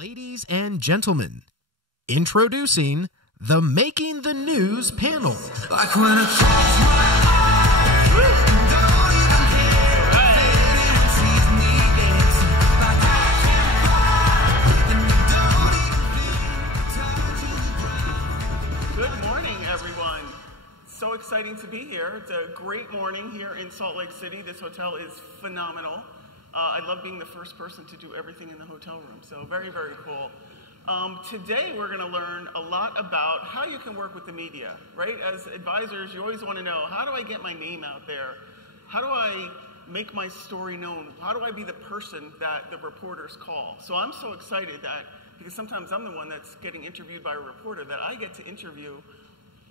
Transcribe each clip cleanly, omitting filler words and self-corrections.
Ladies and gentlemen, introducing the Making the News panel. Like when I close my eyes, don't even care if anyone sees me dancing. Like I can't fly, and don't even feel touching the ground. Good morning, everyone. So exciting to be here. It's a great morning here in Salt Lake City. This hotel is phenomenal. I love being the first person to do everything in the hotel room, so very, very cool. Today we're going to learn a lot about how you can work with the media, right? As advisors, you always want to know, how do I get my name out there? How do I make my story known? How do I be the person that the reporters call? So I'm so excited that, because sometimes I'm the one that's getting interviewed by a reporter, that I get to interview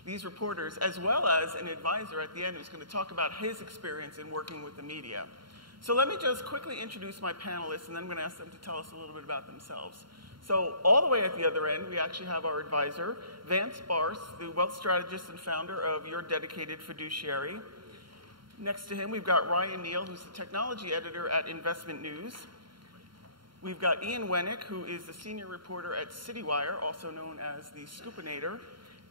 these reporters as well as an advisor at the end who's going to talk about his experience in working with the media. So let me just quickly introduce my panelists, and then I'm going to ask them to tell us a little bit about themselves. So all the way at the other end, we actually have our advisor, Vance Barth, the wealth strategist and founder of Your Dedicated Fiduciary. Next to him, we've got Ryan Neal, who's the technology editor at Investment News. We've got Ian Wennick, who is the senior reporter at CityWire, also known as the Scoopinator,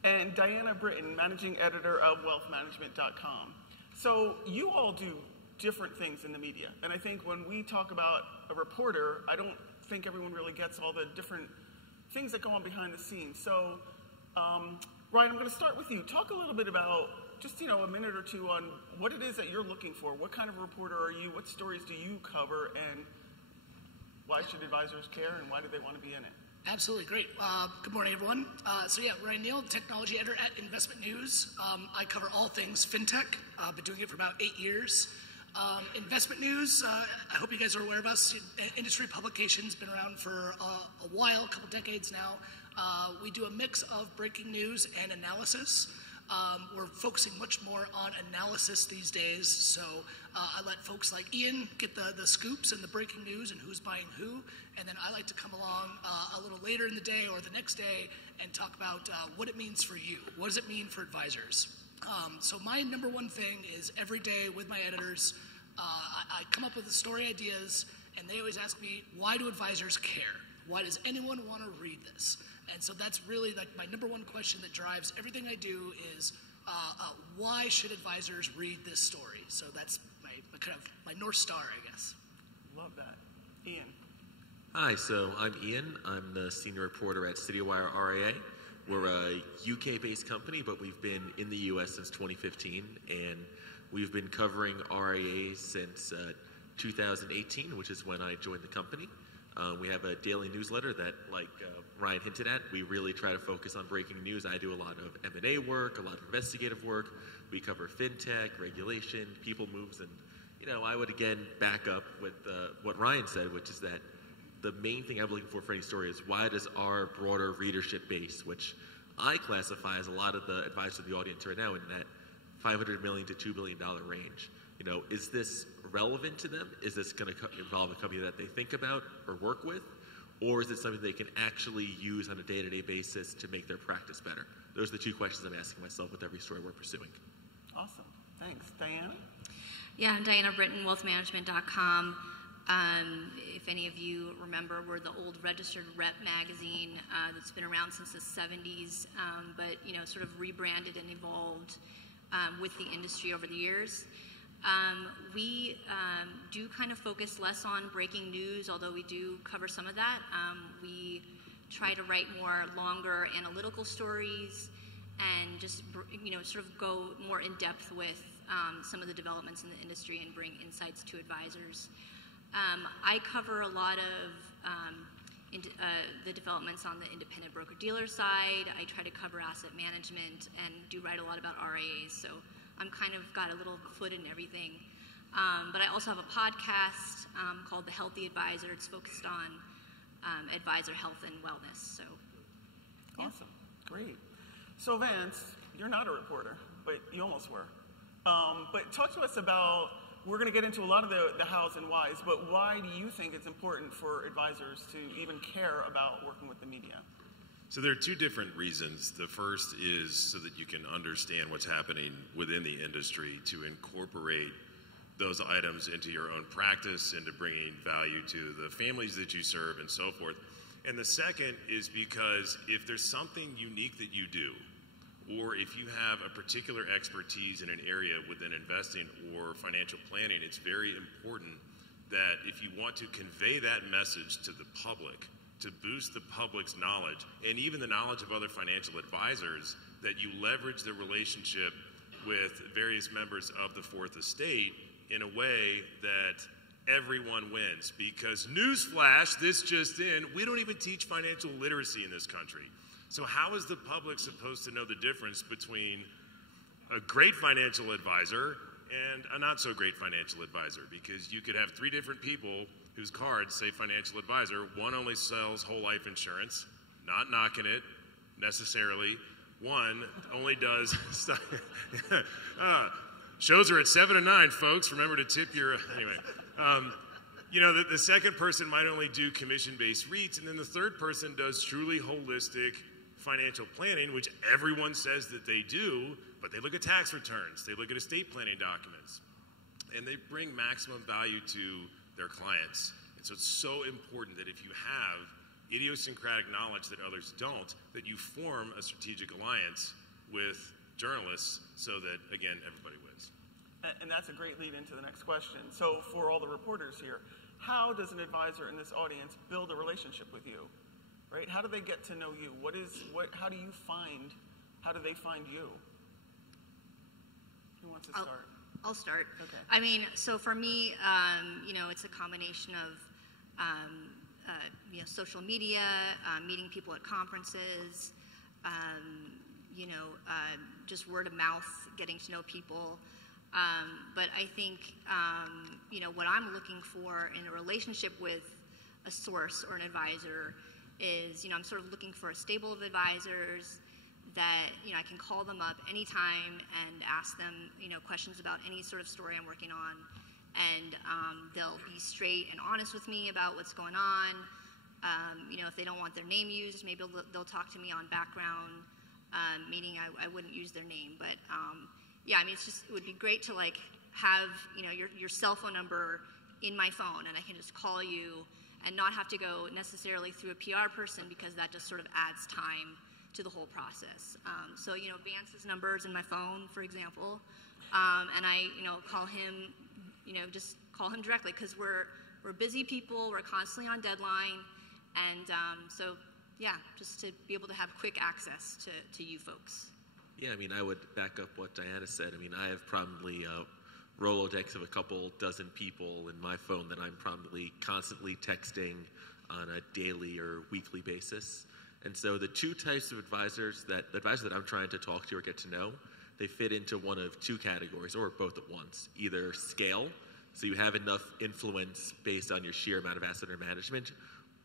and Diana Britton, managing editor of wealthmanagement.com. So you all do different things in the media. And I think when we talk about a reporter, I don't think everyone really gets all the different things that go on behind the scenes. So, Ryan, I'm going to start with you. Talk a little bit about just, a minute or two on what it is that you're looking for. What kind of reporter are you? What stories do you cover? And why should advisors care? And why do they want to be in it? Absolutely, great. Good morning, everyone. Ryan Neal, technology editor at Investment News. I cover all things fintech. I've been doing it for about 8 years. Investment News, I hope you guys are aware of us. Industry publications, been around for a while, a couple decades now. We do a mix of breaking news and analysis. We're focusing much more on analysis these days, so I let folks like Ian get the scoops and the breaking news and who's buying who, and then I like to come along a little later in the day or the next day and talk about what it means for you. What does it mean for advisors? So my number one thing is every day with my editors, I come up with the story ideas, and they always ask me, why do advisors care? Why does anyone want to read this? And so that's really like my number one question that drives everything I do is, why should advisors read this story? So that's my North Star, I guess. Love that. Ian. Hi, so I'm Ian. I'm the senior reporter at CityWire RIA. We're a UK-based company, but we've been in the US since 2015, and we've been covering RIAs since 2018, which is when I joined the company. We have a daily newsletter that, like Ryan hinted at, we really try to focus on breaking news. I do a lot of M&A work, a lot of investigative work. We cover fintech, regulation, people moves, and I would again back up with what Ryan said, which is that the main thing I'm looking for any story is why does our broader readership base, which I classify as a lot of the advisors of the audience right now in that $500 million to $2 billion range, is this relevant to them? Is this going to involve a company that they think about or work with? Or is it something they can actually use on a day-to-day basis to make their practice better? Those are the two questions I'm asking myself with every story we're pursuing. Awesome. Thanks. Diana? Yeah, I'm Diana Britton, wealthmanagement.com. If any of you remember, we're the old Registered Rep magazine that's been around since the 70s, but sort of rebranded and evolved with the industry over the years. We do kind of focus less on breaking news, although we do cover some of that. We try to write more longer analytical stories and just sort of go more in depth with some of the developments in the industry and bring insights to advisors. I cover a lot of the developments on the independent broker-dealer side. I try to cover asset management and do write a lot about RIAs, so I'm kind of got a little foot in everything. But I also have a podcast called The Healthy Advisor. It's focused on advisor health and wellness. So, yeah. Awesome. Great. So Vance, you're not a reporter, but you almost were. But talk to us about, we're going to get into a lot of the hows and whys, but why do you think it's important for advisors to even care about working with the media? So there are two different reasons. The first is so that you can understand what's happening within the industry, to incorporate those items into your own practice, into bringing value to the families that you serve and so forth. And the second is because if there's something unique that you do, or if you have a particular expertise in an area within investing or financial planning, it's very important that if you want to convey that message to the public, to boost the public's knowledge, and even the knowledge of other financial advisors, that you leverage the relationship with various members of the Fourth Estate in a way that everyone wins. Because newsflash, this just in, we don't even teach financial literacy in this country. So how is the public supposed to know the difference between a great financial advisor and a not so great financial advisor? Because you could have three different people whose cards say financial advisor. One only sells whole life insurance, not knocking it necessarily. One only does stuff. Shows are at 7 and 9, folks. Remember to tip your, anyway. You know, the second person might only do commission-based REITs, and then the third person does truly holistic financial planning, which everyone says that they do, but they look at tax returns, they look at estate planning documents, and they bring maximum value to their clients. And so it's so important that if you have idiosyncratic knowledge that others don't, that you form a strategic alliance with journalists so that, again, everybody wins. And that's a great lead into the next question. So for all the reporters here, how does an advisor in this audience build a relationship with you? Right? How do they get to know you? How do they find you? Who wants to start? I'll start. Okay. I mean, so for me, you know, it's a combination of, you know, social media, meeting people at conferences, you know, just word of mouth, getting to know people. But I think, you know, what I'm looking for in a relationship with a source or an advisor is, you know, I'm sort of looking for a stable of advisors that, you know, I can call them up anytime and ask them, you know, questions about any sort of story I'm working on. And they'll be straight and honest with me about what's going on. You know, if they don't want their name used, maybe they'll talk to me on background, meaning I wouldn't use their name. But yeah, I mean, it would be great to like have, you know, your cell phone number in my phone, and I can just call you and not have to go necessarily through a PR person, because that just sort of adds time to the whole process. So, you know, Vance's number is in my phone, for example, and I, you know, call him, you know, just call him directly, because we're busy people, we're constantly on deadline, and so, yeah, just to be able to have quick access to you folks. Yeah, I mean, I would back up what Diana said. I mean, I have probably a Rolodex of a couple dozen people in my phone that I'm probably constantly texting on a daily or weekly basis. And so the two types of advisors that I'm trying to talk to or get to know, they fit into one of two categories, or both at once. Either scale, so you have enough influence based on your sheer amount of asset under management,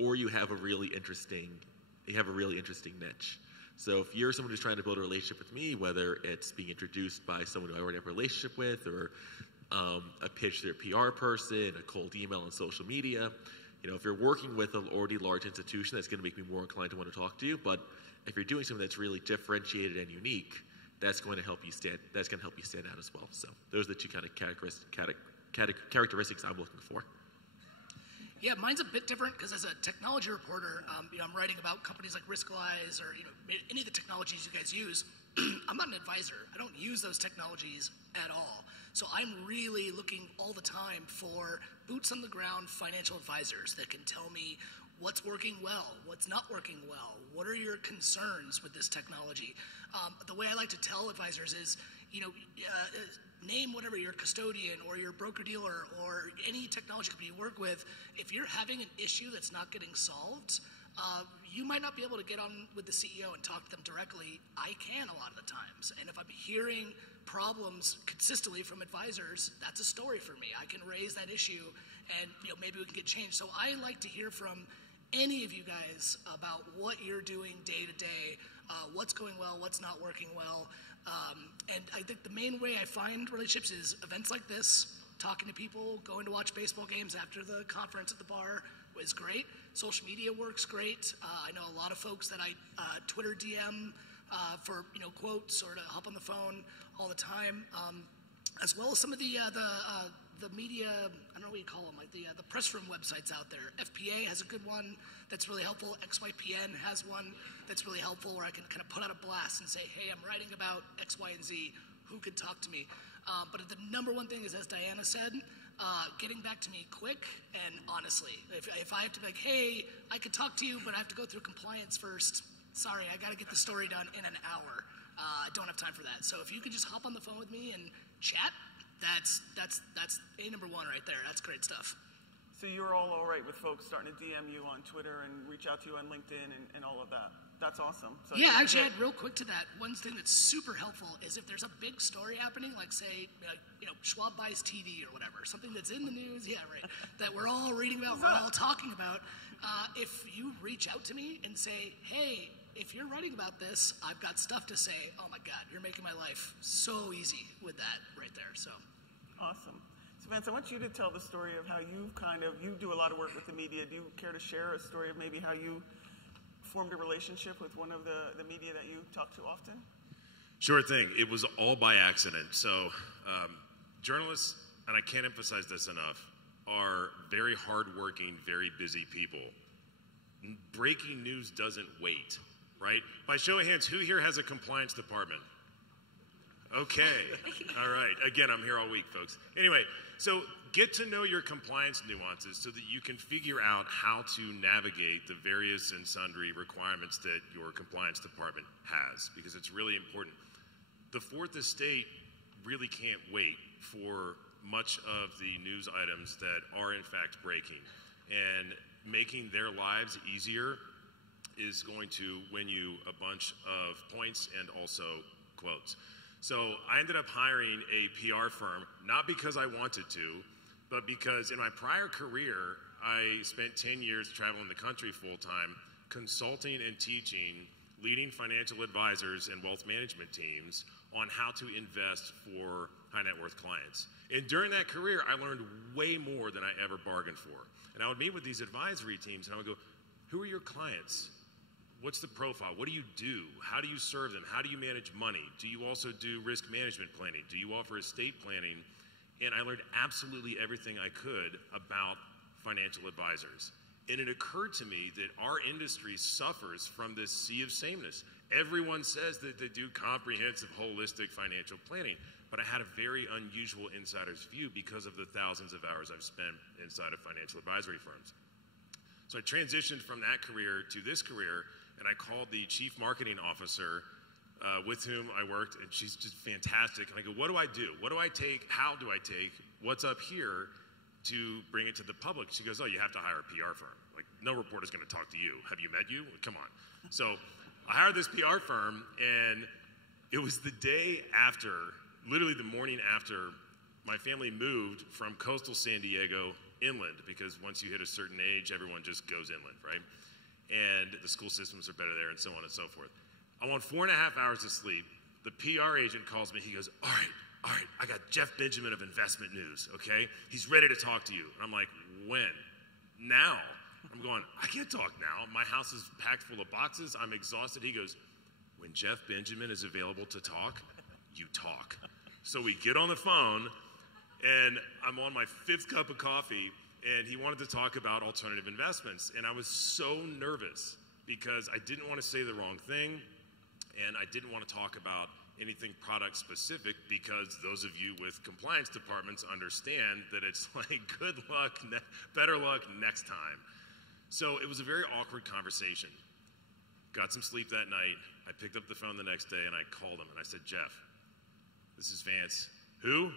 or you have a really interesting niche. So if you're someone who's trying to build a relationship with me, whether it's being introduced by someone who I already have a relationship with, or a pitch to their PR person, a cold email on social media, you know, if you're working with an already large institution, that's going to make me more inclined to want to talk to you. But if you're doing something that's really differentiated and unique, that's going to help you stand out as well. So those are the two kind of characteristics I'm looking for. Yeah, mine's a bit different because as a technology reporter, you know, I'm writing about companies like Riskalyze or, you know, any of the technologies you guys use. I'm not an advisor. I don't use those technologies at all. So I'm really looking all the time for boots on the ground financial advisors that can tell me what's working well, what's not working well, what are your concerns with this technology. The way I like to tell advisors is, you know, name whatever your custodian or your broker-dealer or any technology company you work with. If you're having an issue that's not getting solved, you might not be able to get on with the CEO and talk to them directly. I can a lot of the times. And if I'm hearing problems consistently from advisors, that's a story for me. I can raise that issue and, you know, maybe we can get changed. So I like to hear from any of you guys about what you're doing day to day, what's going well, what's not working well. And I think the main way I find relationships is events like this, talking to people, going to watch baseball games after the conference at the bar is great. Social media works great. I know a lot of folks that I Twitter DM for, you know, quotes or to hop on the phone all the time, as well as some of the the media, I don't know what you call them, like the press room websites out there. FPA has a good one that's really helpful. XYPN has one that's really helpful where I can kind of put out a blast and say, hey, I'm writing about X, Y, and Z. Who could talk to me? But the number one thing is, as Diana said, getting back to me quick and honestly. If I have to be like, hey, I could talk to you, but I have to go through compliance first. Sorry, I got to get the story done in an hour. I don't have time for that. So if you could just hop on the phone with me and chat, that's A number one right there. That's great stuff. So you're all right with folks starting to DM you on Twitter and reach out to you on LinkedIn and all of that. That's awesome. So yeah, actually, real quick to that, one thing that's super helpful is if there's a big story happening, like say, Schwab buys TV or whatever, something that's in the news, yeah, right, that we're all reading about, we're all talking about. If you reach out to me and say, hey, if you're writing about this, I've got stuff to say. Oh my God, you're making my life so easy with that right there. So awesome. So Vance, I want you to tell the story of how you do a lot of work with the media. Do you care to share a story of maybe how you formed a relationship with one of the media that you talk to often? Sure thing. It was all by accident. So journalists, and I can't emphasize this enough, are very hardworking, very busy people. Breaking news doesn't wait, right? By show of hands, who here has a compliance department? Okay. All right. Again, I'm here all week, folks. Anyway, so get to know your compliance nuances so that you can figure out how to navigate the various and sundry requirements that your compliance department has, because it's really important. The Fourth Estate really can't wait for much of the news items that are in fact breaking. And making their lives easier is going to win you a bunch of points and also quotes. So I ended up hiring a PR firm, not because I wanted to, but because in my prior career, I spent 10 years traveling the country full-time, consulting and teaching leading financial advisors and wealth management teams on how to invest for high net worth clients. And during that career, I learned way more than I ever bargained for. And I would meet with these advisory teams and I would go, who are your clients? What's the profile? What do you do? How do you serve them? How do you manage money? Do you also do risk management planning? Do you offer estate planning? And I learned absolutely everything I could about financial advisors. And it occurred to me that our industry suffers from this sea of sameness. Everyone says that they do comprehensive, holistic financial planning, but I had a very unusual insider's view because of the thousands of hours I've spent inside of financial advisory firms. So I transitioned from that career to this career, and I called the chief marketing officer with whom I worked, and she's just fantastic. And I go, what do I do? What do I take? How do I take what's up here to bring it to the public? She goes, oh, you have to hire a PR firm. Like, no reporter's going to talk to you. Have you met you? Come on. So I hired this PR firm, and it was the day after, literally the morning after, my family moved from coastal San Diego inland, because once you hit a certain age, everyone just goes inland, right? And the school systems are better there and so on and so forth. I want 4.5 hours of sleep. The PR agent calls me. He goes, all right, I got Jeff Benjamin of Investment News, okay? He's ready to talk to you. And I'm like, when? Now. I'm going, I can't talk now. My house is packed full of boxes. I'm exhausted. He goes, when Jeff Benjamin is available to talk, you talk. So we get on the phone, and I'm on my 5th cup of coffee, and he wanted to talk about alternative investments. And I was so nervous because I didn't want to say the wrong thing, and I didn't want to talk about anything product specific, because those of you with compliance departments understand that it's like, good luck, better luck next time. So it was a very awkward conversation. Got some sleep that night. I picked up the phone the next day and I called him and I said, Jeff, this is Vance. Who?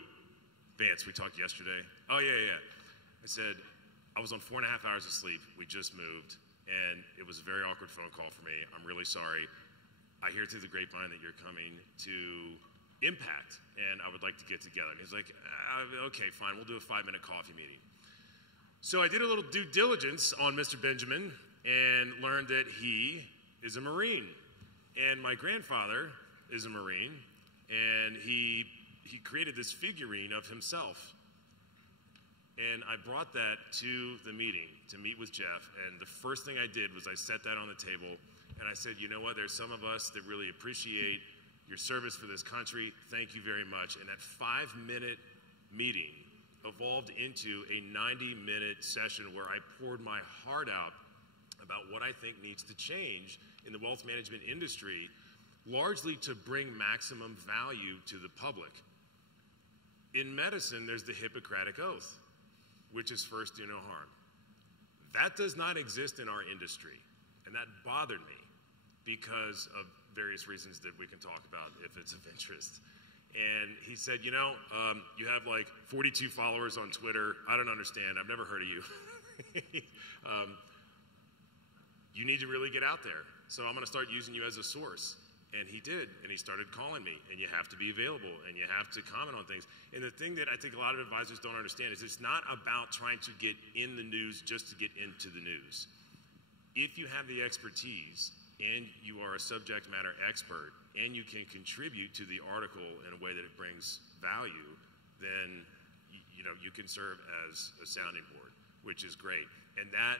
Vance, we talked yesterday. Oh, yeah. I said, I was on 4.5 hours of sleep. We just moved and it was a very awkward phone call for me. I'm really sorry. I hear through the grapevine that you're coming to Impact and I would like to get together. And he's like, okay, fine. We'll do a 5-minute coffee meeting. So I did a little due diligence on Mr. Benjamin and learned that he is a Marine. And my grandfather is a Marine. And he created this figurine of himself. And I brought that to the meeting to meet with Jeff. And the first thing I did was I set that on the table. And I said, you know what? There's some of us that really appreciate your service for this country. Thank you very much. And that 5-minute meeting evolved into a 90-minute session where I poured my heart out about what I think needs to change in the wealth management industry, largely to bring maximum value to the public. In medicine, there's the Hippocratic Oath, which is first do no harm. That does not exist in our industry, and that bothered me because of various reasons that we can talk about if it's of interest. And he said, you know, you have like 42 followers on Twitter. I don't understand. I've never heard of you. You need to really get out there. So I'm going to start using you as a source. And he did, and he started calling me, and you have to be available, and you have to comment on things. And the thing that I think a lot of advisors don't understand is it's not about trying to get in the news just to get into the news. If you have the expertise, and you are a subject matter expert, and you can contribute to the article in a way that it brings value, then you know you can serve as a sounding board, which is great. And that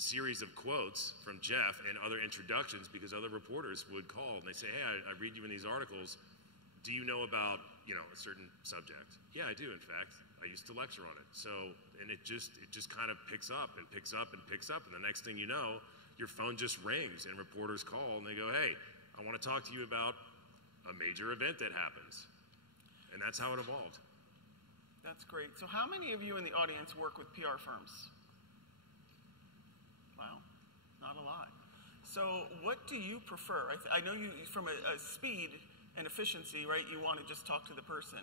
series of quotes from Jeff and other introductions, because other reporters would call and they say, hey, I read you in these articles. Do you know about, you know, a certain subject? Yeah, I do. In fact, I used to lecture on it. So, and it just kind of picks up and picks up and picks up. And the next thing you know, your phone just rings and reporters call and they go, hey, I want to talk to you about a major event that happens. And that's how it evolved. That's great. So how many of you in the audience work with PR firms? Wow, not a lot. So what do you prefer? I know you, from a speed and efficiency, right, you want to just talk to the person.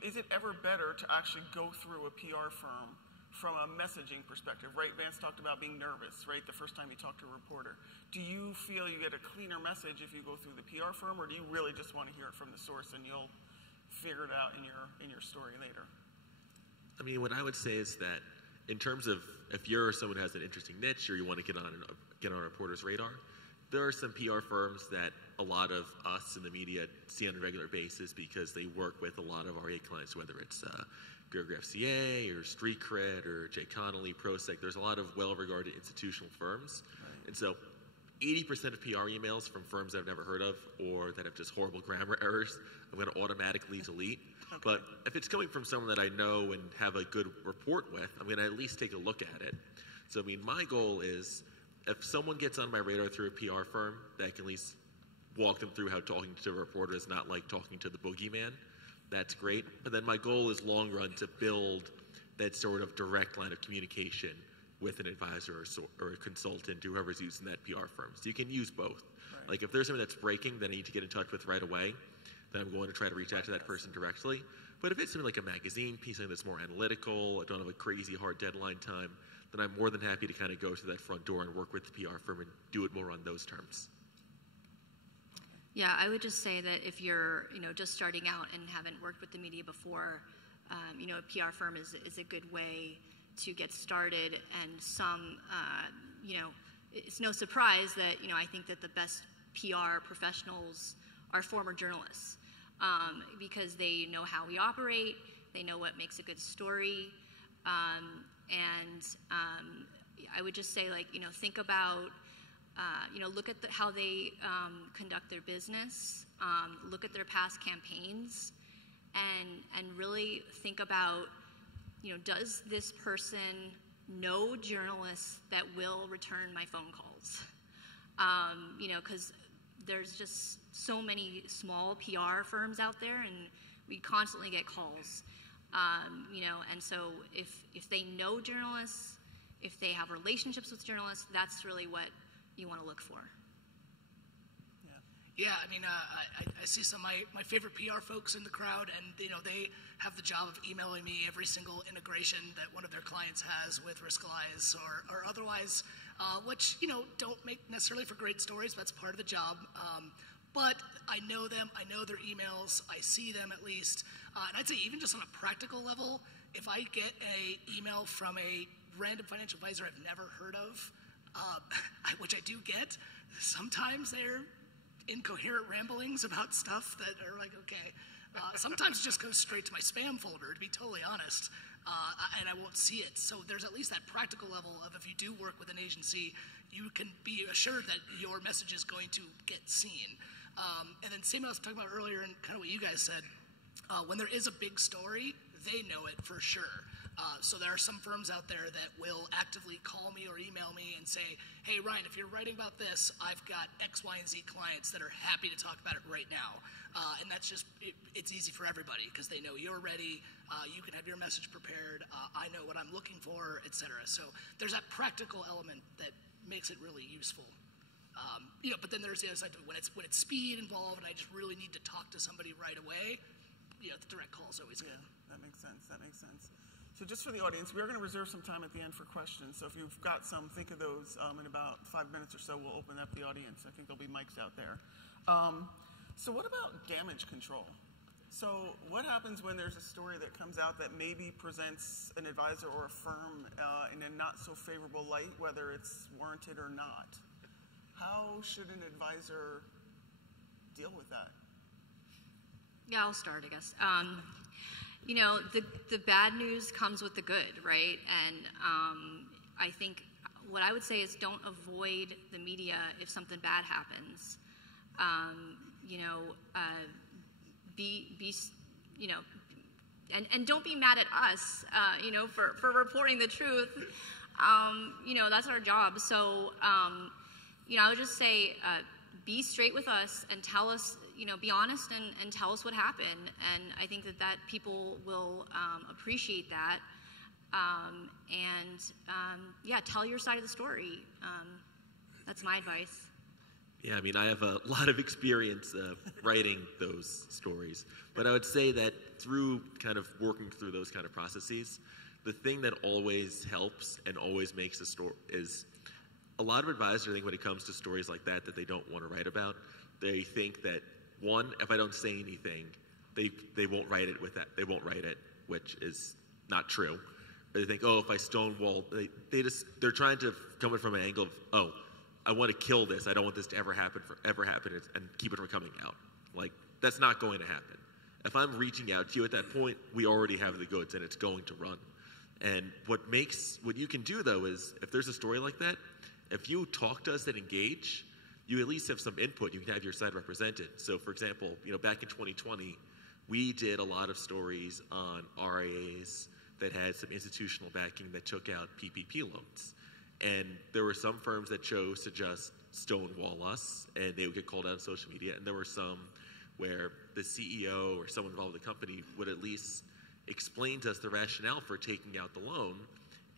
Is it ever better to actually go through a PR firm from a messaging perspective, right? Vance talked about being nervous, right, the first time you talk to a reporter. Do you feel you get a cleaner message if you go through the PR firm, or do you really just want to hear it from the source and you'll figure it out in your story later? I mean, what I would say is that in terms of if you're someone who has an interesting niche or you want to get on a reporter's radar, there are some PR firms that a lot of us in the media see on a regular basis because they work with a lot of RA clients, whether it's Greer FCA or Street Cred or Jay Connolly, ProSec. There's a lot of well-regarded institutional firms. Right. And so 80% of PR emails from firms I've never heard of or that have just horrible grammar errors, I'm going to automatically delete. Okay. But if it's coming from someone that I know and have a good report with, I'm going to at least take a look at it. So, I mean, my goal is if someone gets on my radar through a PR firm, that I can at least walk them through how talking to a reporter is not like talking to the boogeyman. That's great. But then my goal is long run to build that sort of direct line of communication with an advisor or a consultant, whoever's using that PR firm. So you can use both. Right. Like if there's something that's breaking that I need to get in touch with right away, then I'm going to try to reach out to that person directly. But if it's something like a magazine piece, something that's more analytical, I don't have a crazy hard deadline time, then I'm more than happy to kind of go to that front door and work with the PR firm and do it more on those terms. Yeah, I would just say that if you're, just starting out and haven't worked with the media before, a PR firm is a good way to get started. And some, it's no surprise that, I think that the best PR professionals are former journalists because they know how we operate, they know what makes a good story, and I would just say, think about, look at how they conduct their business, look at their past campaigns, and really think about, does this person know journalists that will return my phone calls? Because there's just so many small PR firms out there, and we constantly get calls. And so if they know journalists, if they have relationships with journalists, that's really what you want to look for. Yeah, I mean, I see some of my favorite PR folks in the crowd, and they have the job of emailing me every single integration that one of their clients has with Riskalyze or otherwise, which don't make necessarily for great stories, but that's part of the job. But I know them, I know their emails, I see them at least, and I'd say even just on a practical level, if I get an email from a random financial advisor I've never heard of, which I do get, sometimes they're incoherent ramblings about stuff that are like, okay. Sometimes it just goes straight to my spam folder, to be totally honest, and I won't see it. So there's at least that practical level of if you do work with an agency, you can be assured that your message is going to get seen. And then same as I was talking about earlier and kind of what you guys said, When there is a big story, they know it for sure. So there are some firms out there that will actively call me or email me and say, hey, Ryan, if you're writing about this, I've got X, Y, and Z clients that are happy to talk about it right now. And that's just, it's easy for everybody because they know you're ready, you can have your message prepared, I know what I'm looking for, etc. So there's that practical element that makes it really useful. But then there's the other side to it. When it's speed involved and I just really need to talk to somebody right away, the direct call is always good. That makes sense. So just for the audience, we're going to reserve some time at the end for questions. So if you've got some, think of those in about 5 minutes or so. We'll open up the audience. I think there'll be mics out there. So what about damage control? So what happens when there's a story that comes out that maybe presents an advisor or a firm in a not so favorable light, whether it's warranted or not? How should an advisor deal with that? Yeah, I'll start, I guess. The bad news comes with the good, right? And I think what I would say is don't avoid the media if something bad happens. And don't be mad at us, for reporting the truth. That's our job. So, I would just say, be straight with us and tell us, be honest and tell us what happened. And I think that people will appreciate that. Tell your side of the story. That's my advice. Yeah, I have a lot of experience writing those stories. But I would say that through kind of working through those kind of processes, the thing that always helps and always makes a story is a lot of advisors, I think, when it comes to stories like that they don't want to write about, they think that, one, if I don't say anything, they won't write it with that. They won't write it, which is not true. Or they think, if I stonewall, they're trying to come in from an angle of, I want to kill this. I don't want this to ever happen and keep it from coming out. Like, that's not going to happen. If I'm reaching out to you at that point, we already have the goods and it's going to run. And what you can do, though, is if there's a story like that, if you talk to us and engage, you at least have some input. You can have your side represented. So, for example, back in 2020, we did a lot of stories on RIAs that had some institutional backing that took out PPP loans. And there were some firms that chose to just stonewall us, and they would get called out on social media. And there were some where the CEO or someone involved in the company would at least explain to us the rationale for taking out the loan.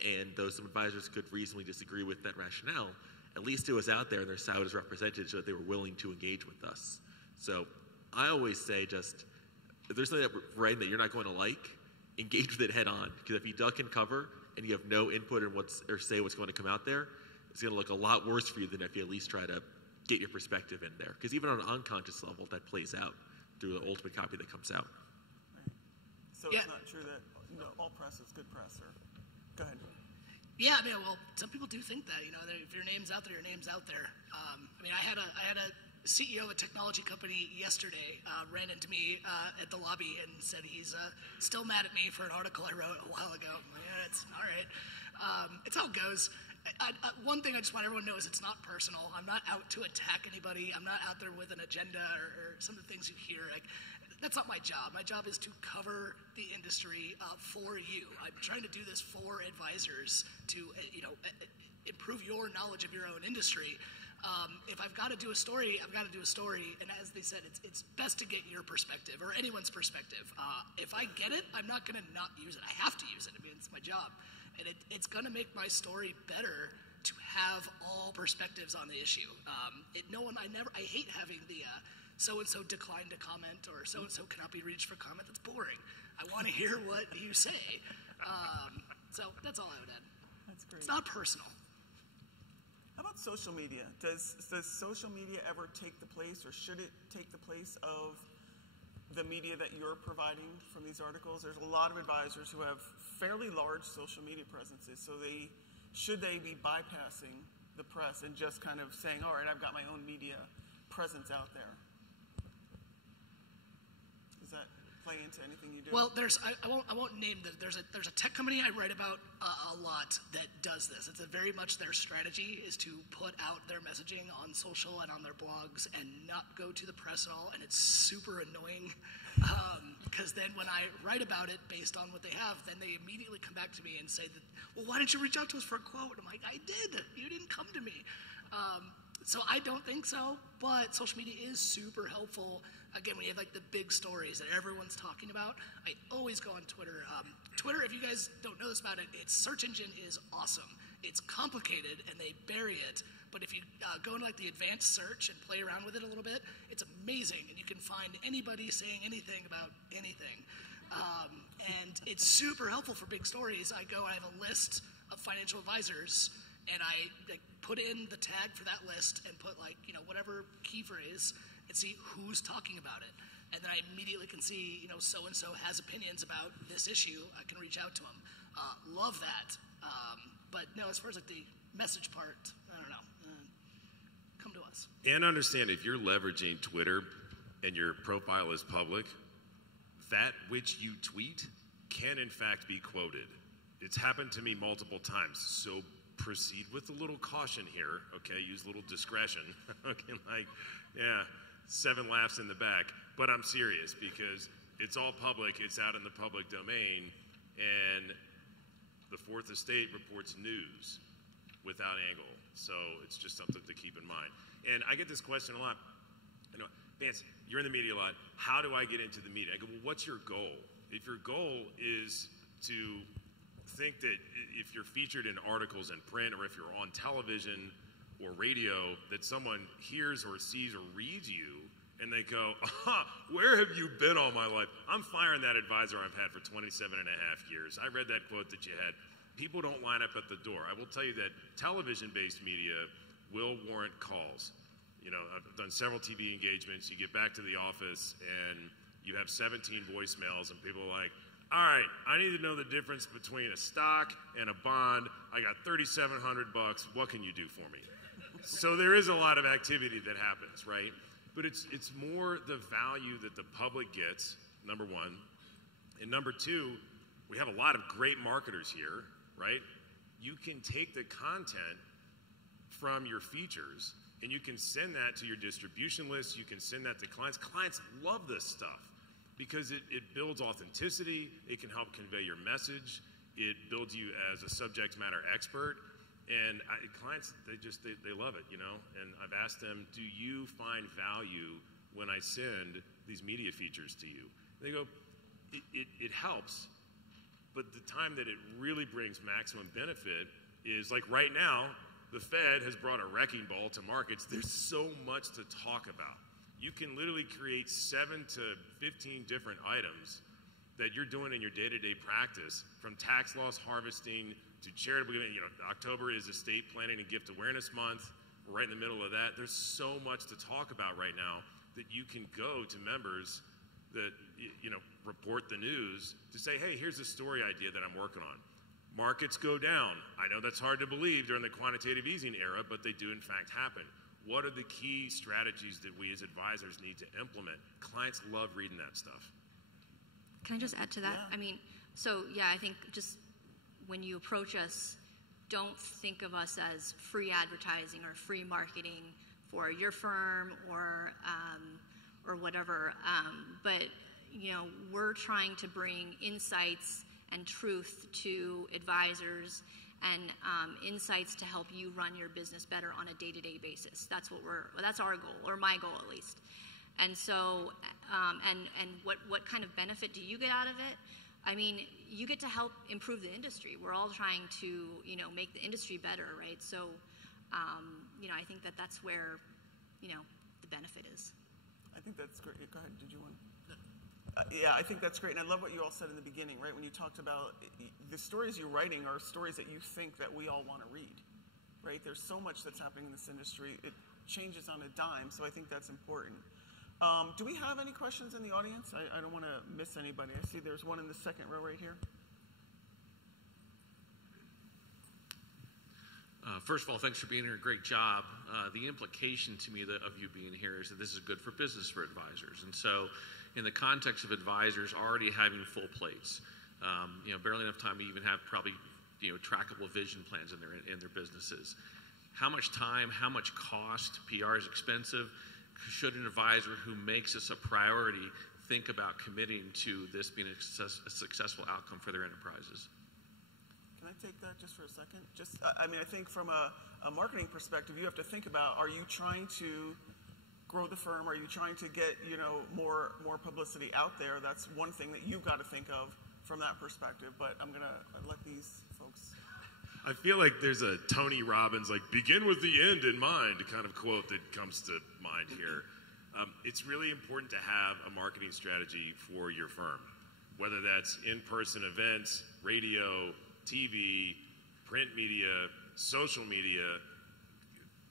And though some advisors could reasonably disagree with that rationale, at least it was out there and their side was represented so that they were willing to engage with us. So I always say just, if there's something that you're not going to like, engage with it head on. Because if you duck and cover and you have no input in or say what's going to come out there, it's going to look a lot worse for you than if you at least try to get your perspective in there. Because even on an unconscious level, that plays out through the ultimate copy that comes out. Right. So it's not true that all press is good press, or go ahead. Yeah, some people do think that, if your name's out there, your name's out there. I had a CEO of a technology company yesterday ran into me at the lobby and said he's still mad at me for an article I wrote a while ago. I'm like, yeah, it's all right. It's how it goes. One thing I just want everyone to know is it's not personal. I'm not out to attack anybody. I'm not out there with an agenda or some of the things you hear. That's not my job. My job is to cover the industry for you. I'm trying to do this for advisors to, improve your knowledge of your own industry. If I've got to do a story, I've got to do a story. And as they said, it's best to get your perspective or anyone's perspective. If I get it, I'm not going to not use it. I have to use it. It's my job. And it's going to make my story better to have all perspectives on the issue. I hate having the so-and-so declined to comment or so-and-so cannot be reached for comment. That's boring. I want to hear what you say. So that's all I would add. That's great. It's not personal. How about social media? Does social media ever take the place, or should it take the place of the media that you're providing from these articles? There's a lot of advisors who have fairly large social media presences, so should they be bypassing the press and just kind of saying, all right, I've got my own media presence out there? Is that play into anything you do? Well, I won't name that. There's a tech company I write about a lot that does this. It's very much their strategy is to put out their messaging on social and on their blogs and not go to the press at all. And it's super annoying because then when I write about it based on what they have, then they immediately come back to me and say that, well, why didn't you reach out to us for a quote? And I'm like, I did. You didn't come to me. So I don't think so, but social media is super helpful. Again, when you have like the big stories that everyone's talking about, I always go on Twitter. Twitter, if you guys don't know this about it, its search engine is awesome. It's complicated and they bury it, but if you go into like the advanced search and play around with it a little bit, it's amazing, and you can find anybody saying anything about anything. And it's super helpful for big stories. I have a list of financial advisors, and I put in the tag for that list and put whatever key phrase and see who's talking about it. And then I immediately can see, so-and-so has opinions about this issue. I can reach out to them. Love that. But no, as far as the message part, I don't know. Come to us. And understand, if you're leveraging Twitter and your profile is public, that which you tweet can in fact be quoted. It's happened to me multiple times. So proceed with a little caution here, okay? Use a little discretion. Okay, 7 laughs in the back. But I'm serious because it's all public, it's out in the public domain, and the Fourth Estate reports news without angle. So it's just something to keep in mind. And I get this question a lot. Vance, you're in the media a lot. How do I get into the media? I go, well, what's your goal? If your goal is to think that if you're featured in articles in print or if you're on television or radio, that someone hears or sees or reads you and they go, where have you been all my life? I'm firing that advisor I've had for 27 and a half years. I read that quote that you had. People don't line up at the door. I will tell you that television-based media will warrant calls. I've done several TV engagements. You get back to the office and you have 17 voicemails and people are like, all right, I need to know the difference between a stock and a bond. I got $3,700. What can you do for me? So there is a lot of activity that happens, right? But it's more the value that the public gets, number one. And number two, we have a lot of great marketers here, right? You can take the content from your features and you can send that to your distribution list. You can send that to clients. Clients love this stuff because it builds authenticity. It can help convey your message. It builds you as a subject matter expert. And clients, they love it, And I've asked them, do you find value when I send these media features to you? And they go, it helps. But the time that it really brings maximum benefit is like right now, the Fed has brought a wrecking ball to markets. There's so much to talk about. You can literally create 7 to 15 different items that you're doing in your day-to-day practice, from tax loss harvesting to charitable giving. October is Estate Planning and Gift Awareness Month. We're right in the middle of that. There's so much to talk about right now that you can go to members that report the news to say, hey, here's a story idea that I'm working on. Markets go down. I know that's hard to believe during the quantitative easing era, but they do in fact happen. What are the key strategies that we as advisors need to implement? Clients love reading that stuff. Can I just add to that? Yeah. I think just when you approach us, don't think of us as free advertising or free marketing for your firm or whatever. But we're trying to bring insights and truth to advisors and insights to help you run your business better on a day-to-day basis. That's our goal, or my goal at least. And so, and what kind of benefit do you get out of it? You get to help improve the industry. We're all trying to, make the industry better, right? So, I think that's where, the benefit is. I think that's great. Go ahead. Did you want? Yeah, I think that's great. And I love what you all said in the beginning, right? When you talked about the stories you're writing are stories that you think that we all want to read, right? There's so much that's happening in this industry. It changes on a dime, so I think that's important. Do we have any questions in the audience? I don't want to miss anybody. I see there's one in the second row right here. First of all, thanks for being here. Great job. The implication to me of you being here is that this is good for business for advisors. And so in the context of advisors already having full plates, barely enough time to even have probably, trackable vision plans in their businesses. How much time, how much cost? PR is expensive. Should an advisor who makes this a priority think about committing to this being a successful outcome for their enterprises? Can I take that just for a second? I think from a marketing perspective, you have to think about, are you trying to grow the firm? Are you trying to get, more publicity out there? That's one thing that you've got to think of from that perspective. But I'm going to let these folks. I feel like there's a Tony Robbins, begin with the end in mind kind of quote that comes to mind here. It's really important to have a marketing strategy for your firm, whether that's in-person events, radio, TV, print media, social media,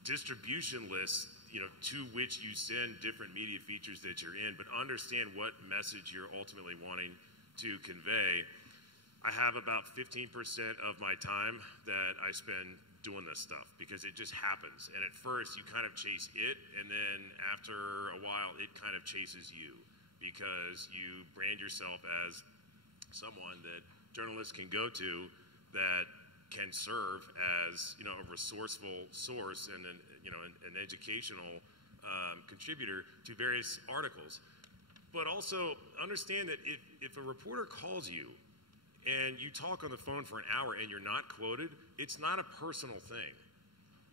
distribution lists, to which you send different media features that you're in, but understand what message you're ultimately wanting to convey. I have about 15% of my time that I spend doing this stuff because it just happens. And at first you kind of chase it, and then after a while it kind of chases you because you brand yourself as someone that journalists can go to that can serve as a resourceful source and an educational contributor to various articles. But also understand that if a reporter calls you and you talk on the phone for an hour and you're not quoted, it's not a personal thing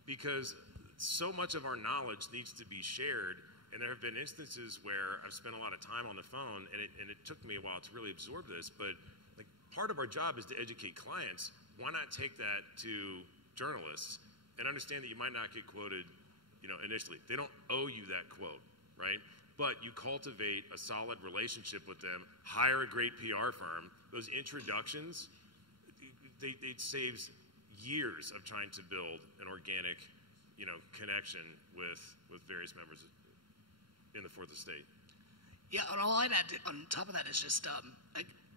because so much of our knowledge needs to be shared. And there have been instances where I've spent a lot of time on the phone and it took me a while to really absorb this, but part of our job is to educate clients. Why not take that to journalists and understand that you might not get quoted, initially. They don't owe you that quote, right? But you cultivate a solid relationship with them, hire a great PR firm. Those introductions, it saves years of trying to build an organic, connection with various members in the fourth estate. Yeah, and all I'd add on top of that is just,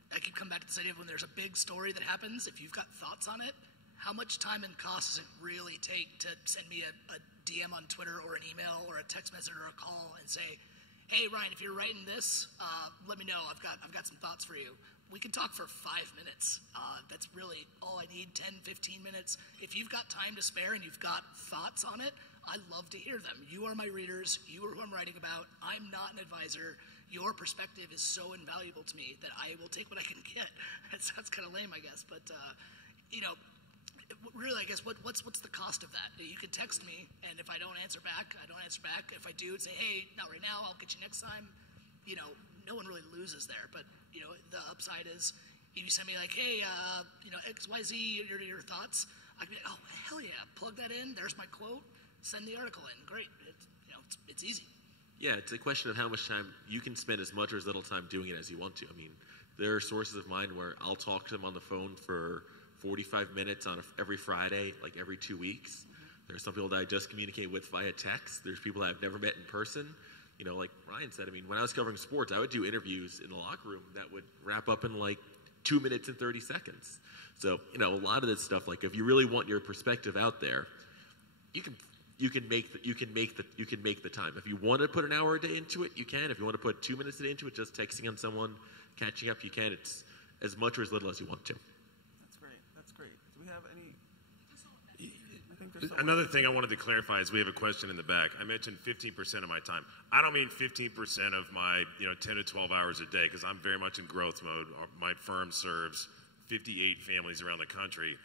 I keep coming back to this idea of when there's a big story that happens, if you've got thoughts on it, how much time and cost does it really take to send me a DM on Twitter or an email or a text message or a call and say, hey, Ryan, if you're writing this, let me know. I've got some thoughts for you. We can talk for 5 minutes. That's really all I need, 10, 15 minutes. If you've got time to spare and you've got thoughts on it, I love to hear them. You are my readers. You are who I'm writing about. I'm not an advisor. Your perspective is so invaluable to me that I will take what I can get. That sounds kind of lame, I guess. But, really, I guess, what's the cost of that? You can text me, and if I don't answer back, I don't answer back. If I do and say, hey, not right now, I'll get you next time, no one really loses there. But, the upside is if you send me hey, XYZ, your thoughts, I can be like, oh, hell yeah, plug that in. There's my quote. Send the article in. Great. It's easy. Yeah, it's a question of how much time you can spend, as much or as little time doing it as you want to. I mean, there are sources of mine where I'll talk to them on the phone for 45 minutes every Friday, every 2 weeks. Mm-hmm. There are some people that I just communicate with via text. There's people that I've never met in person. Like Ryan said, I mean, when I was covering sports, I would do interviews in the locker room that would wrap up in 2 minutes and 30 seconds. So, a lot of this stuff, if you really want your perspective out there, you can make the time. If you want to put an hour a day into it, you can. If you want to put 2 minutes a day into it, just texting on someone, catching up, you can. It's as much or as little as you want to. That's great. Do we have any? Another thing I wanted to clarify is we have a question in the back. I mentioned 15% of my time. I don't mean 15% of my 10 to 12 hours a day because I'm very much in growth mode. My firm serves 58 families around the country.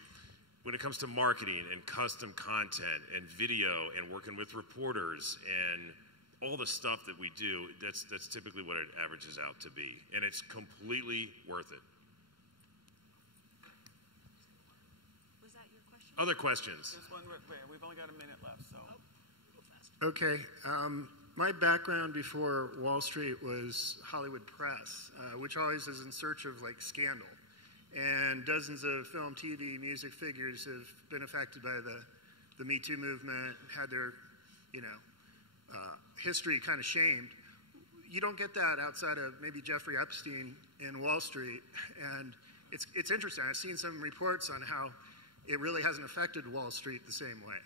When it comes to marketing and custom content and video and working with reporters and all the stuff that we do, that's typically what it averages out to be. And it's completely worth it. Was that your question? Other questions? There's one. We've only got a minute left, so. Okay. My background before Wall Street was Hollywood press, which always is in search of scandal. And dozens of film, TV, music figures have been affected by the Me Too movement, had their, history kind of shamed. You don't get that outside of maybe Jeffrey Epstein in Wall Street. And it's interesting. I've seen some reports on how it really hasn't affected Wall Street the same way.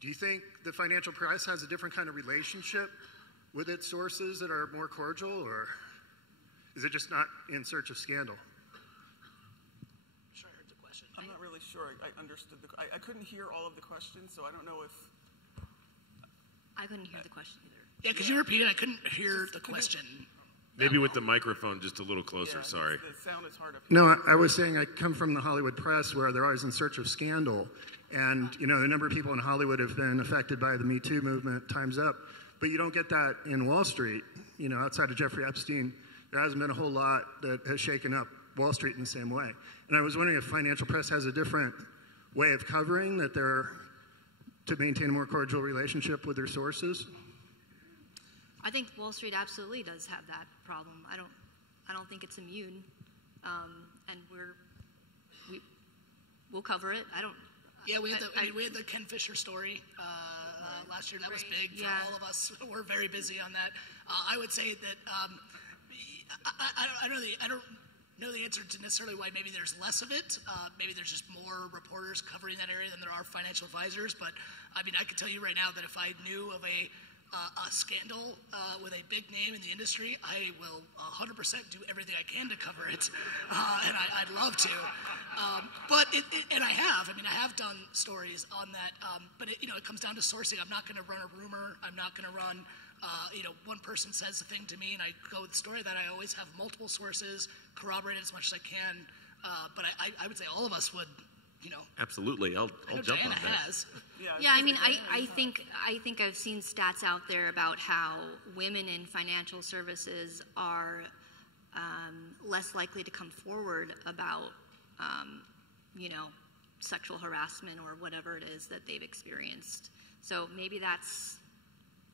Do you think the financial press has a different kind of relationship with its sources that are more cordial, or is it just not in search of scandal? I'm sure I heard the question. I'm not really sure I understood I couldn't hear all of the questions, so I don't know if... I couldn't hear the question either. Yeah, because you repeated, I couldn't hear the question. Maybe with the microphone just a little closer, sorry. The sound is hard up. No, I was saying I come from the Hollywood press where they're always in search of scandal. And, you know, the number of people in Hollywood have been affected by the Me Too movement, time's up. But you don't get that in Wall Street. You know, outside of Jeffrey Epstein, there hasn't been a whole lot that has shaken up Wall Street in the same way. And I was wondering if financial press has a different way of covering that they're to maintain a more cordial relationship with their sources. I think Wall Street absolutely does have that problem. I don't think it's immune, and we'll cover it. Yeah, we had the Ken Fisher story last year. That was big for all of us. We're very busy on that. I would say that I don't know the answer to necessarily why maybe there's less of it. Maybe there's just more reporters covering that area than there are financial advisors. But I mean, I can tell you right now that if I knew of a scandal with a big name in the industry, I will 100% do everything I can to cover it, and I'd love to. And I have done stories on that. But it comes down to sourcing. I'm not going to run a rumor. I'm not going to run. One person says a thing to me, and I go with the story. That I always have multiple sources, corroborate it as much as I can. But I would say all of us would. Absolutely, I'll jump Diana on that. has. Yeah, I mean, I think I've seen stats out there about how women in financial services are less likely to come forward about, sexual harassment or whatever it is that they've experienced. So maybe that's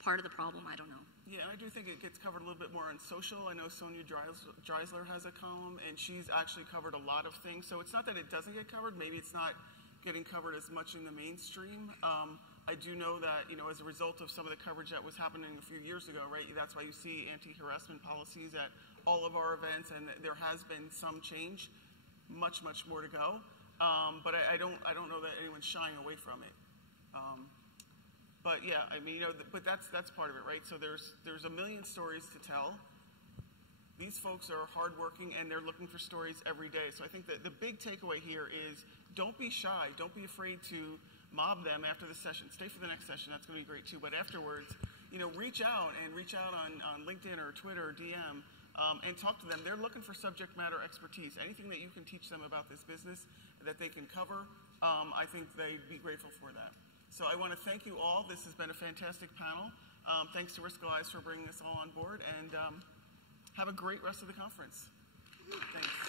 part of the problem. I don't know. Yeah, and I do think it gets covered a little bit more on social. I know Sonia Dreisler has a column, and she's actually covered a lot of things. So it's not that it doesn't get covered. Maybe it's not getting covered as much in the mainstream. I do know that, as a result of some of the coverage that was happening a few years ago, right, that's why you see anti-harassment policies at all of our events, and there has been some change, much, much more to go. But I don't know that anyone's shying away from it. But yeah, I mean, but that's part of it, right? So there's a million stories to tell. These folks are hardworking, and they're looking for stories every day. So I think that the big takeaway here is don't be shy. Don't be afraid to mob them after the session. Stay for the next session. That's going to be great too. But afterwards, reach out on LinkedIn or Twitter or DM and talk to them. They're looking for subject matter expertise. Anything that you can teach them about this business that they can cover, I think they'd be grateful for that. So I want to thank you all. This has been a fantastic panel. Thanks to Risco Eyes for bringing us all on board, and have a great rest of the conference. Thanks.